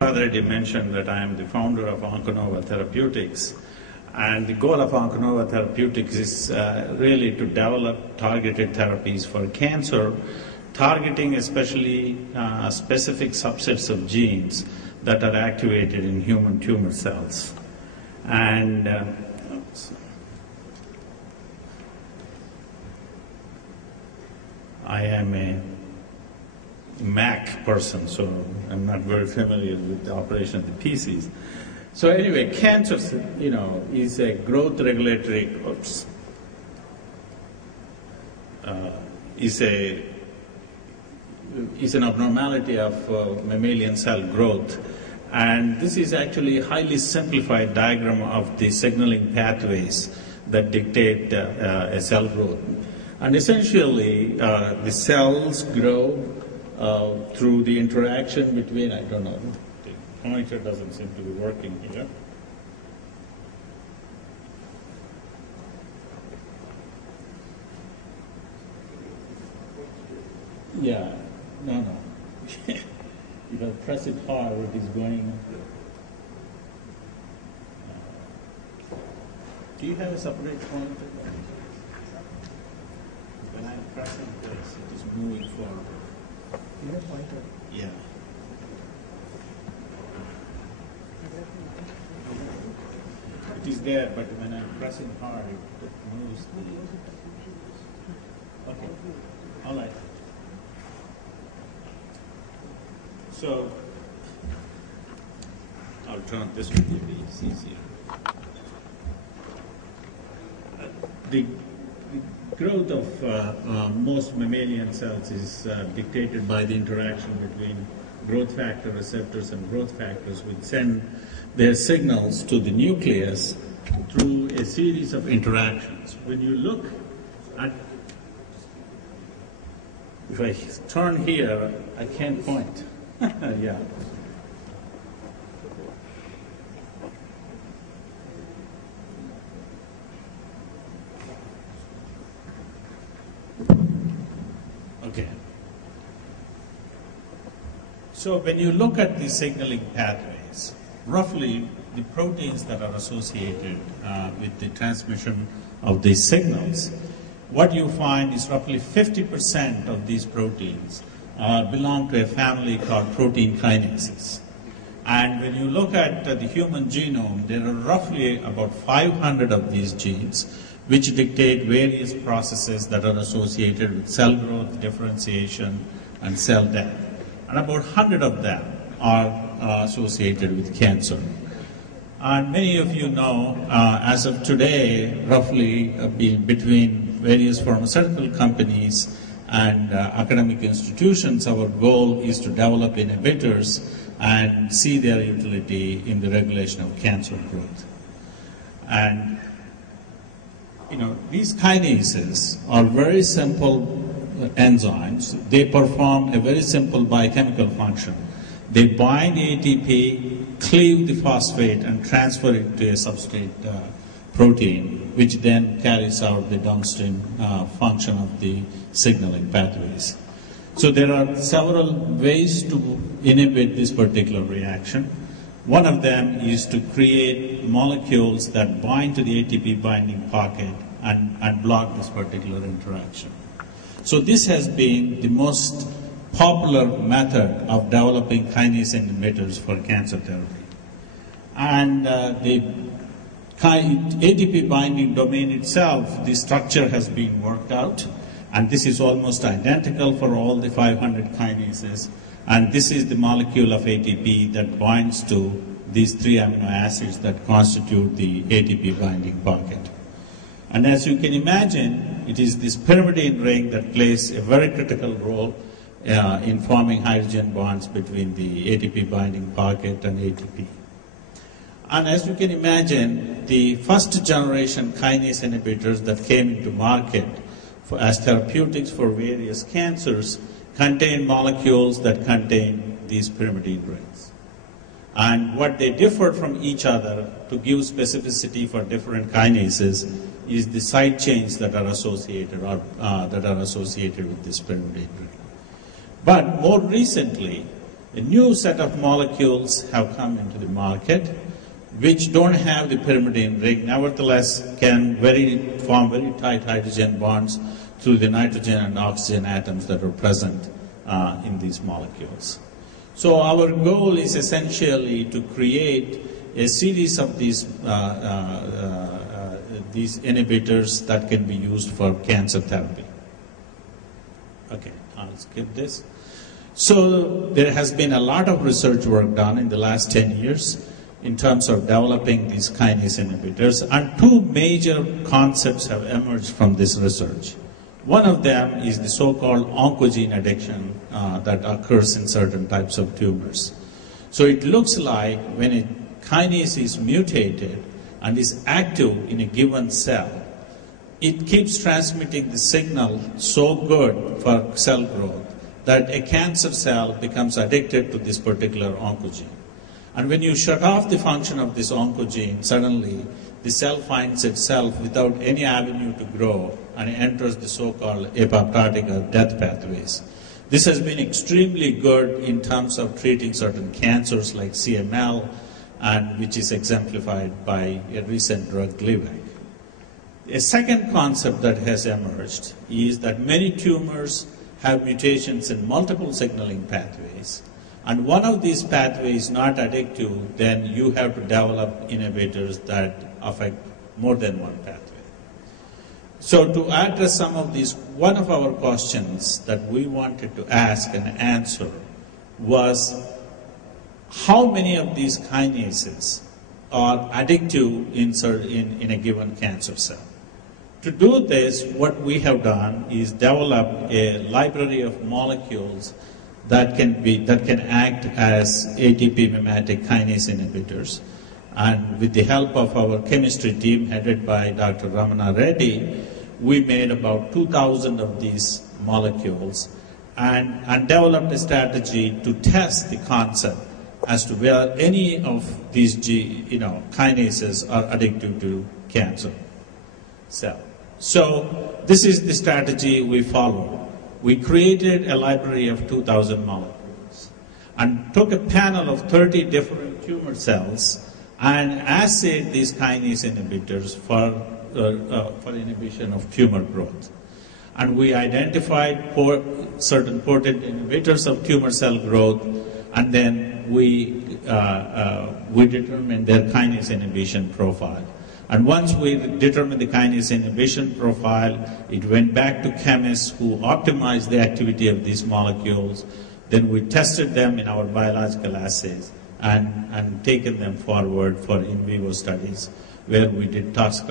Reddy mentioned that I am the founder of Onconova Therapeutics, and the goal of Onconova Therapeutics is really to develop targeted therapies for cancer, targeting especially specific subsets of genes that are activated in human tumor cells. And I am a Mac person, so I'm not very familiar with the operation of the PCs. So anyway, cancer, is a growth regulatory, is an abnormality of mammalian cell growth. And this is actually a highly simplified diagram of the signaling pathways that dictate a cell growth. And essentially, the cells grow through the interaction between, I don't know, the pointer doesn't seem to be working here. Yeah, no. You have to press it hard, it is going. Do you have a separate pointer? When I'm pressing this, it is moving forward. You have pointer? Yeah. It is there, but when I'm pressing hard, it moves the... Okay. All right. So, I'll turn this one to be easier. The growth of most mammalian cells is dictated by the interaction between growth factor receptors and growth factors, which send their signals to the nucleus through a series of interactions. When you look at, if I turn here, I can't point. Yeah. Okay. So when you look at the signaling pathways, roughly the proteins that are associated with the transmission of these signals, what you find is roughly 50% of these proteins belong to a family called protein kinases. And when you look at the human genome, there are roughly about 500 of these genes which dictate various processes that are associated with cell growth, differentiation, and cell death. And about 100 of them are associated with cancer. And many of you know, as of today, roughly between various pharmaceutical companies and academic institutions, our goal is to develop inhibitors and see their utility in the regulation of cancer growth. And these kinases are very simple enzymes. They perform a very simple biochemical function. They bind ATP, cleave the phosphate, and transfer it to a substrate protein, which then carries out the downstream function of the signaling pathways. So there are several ways to inhibit this particular reaction. One of them is to create molecules that bind to the ATP binding pocket and block this particular interaction. So this has been the most popular method of developing kinase inhibitors for cancer therapy. And the ATP binding domain itself, the structure has been worked out, and this is almost identical for all the 500 kinases. And this is the molecule of ATP that binds to these 3 amino acids that constitute the ATP binding pocket. And as you can imagine, it is this pyrimidine ring that plays a very critical role in forming hydrogen bonds between the ATP binding pocket and ATP. And as you can imagine, the first generation kinase inhibitors that came into market as therapeutics for various cancers contain molecules that contain these pyrimidine rings. And what they differ from each other to give specificity for different kinases is the side chains that are associated with this pyrimidine ring. But more recently, A new set of molecules have come into the market which don't have the pyrimidine ring, nevertheless can form very tight hydrogen bonds through the nitrogen and oxygen atoms that are present in these molecules. So our goal is essentially to create a series of these inhibitors that can be used for cancer therapy. Okay, I'll skip this. So there has been a lot of research work done in the last 10 years in terms of developing these kinase inhibitors, and two major concepts have emerged from this research. One of them is the so-called oncogene addiction that occurs in certain types of tumors. So it looks like when a kinase is mutated and is active in a given cell, it keeps transmitting the signal so good for cell growth that a cancer cell becomes addicted to this particular oncogene. And when you shut off the function of this oncogene, suddenly the cell finds itself without any avenue to grow and enters the so-called apoptotic or death pathways. This has been extremely good in terms of treating certain cancers like CML, and which is exemplified by a recent drug, Gleevec. A second concept that has emerged is that many tumors have mutations in multiple signaling pathways. And one of these pathways is not addictive, then you have to develop inhibitors that affect more than one pathway. So to address some of these, one of our questions that we wanted to ask and answer was how many of these kinases are addictive in a given cancer cell. To do this, what we have done is develop a library of molecules that can act as ATP mimetic kinase inhibitors. And with the help of our chemistry team headed by Dr. Reddy, we made about 2,000 of these molecules and developed a strategy to test the concept as to whether any of these kinases are addictive to cancer cell. So this is the strategy we followed. We created a library of 2,000 molecules and took a panel of 30 different tumor cells and assayed these kinase inhibitors for inhibition of tumor growth. And we identified certain potent inhibitors of tumor cell growth, and then we determined their kinase inhibition profile. And once we determined the kinase inhibition profile, it went back to chemists who optimized the activity of these molecules. Then we tested them in our biological assays and taken them forward for in vivo studies, where we did toxicology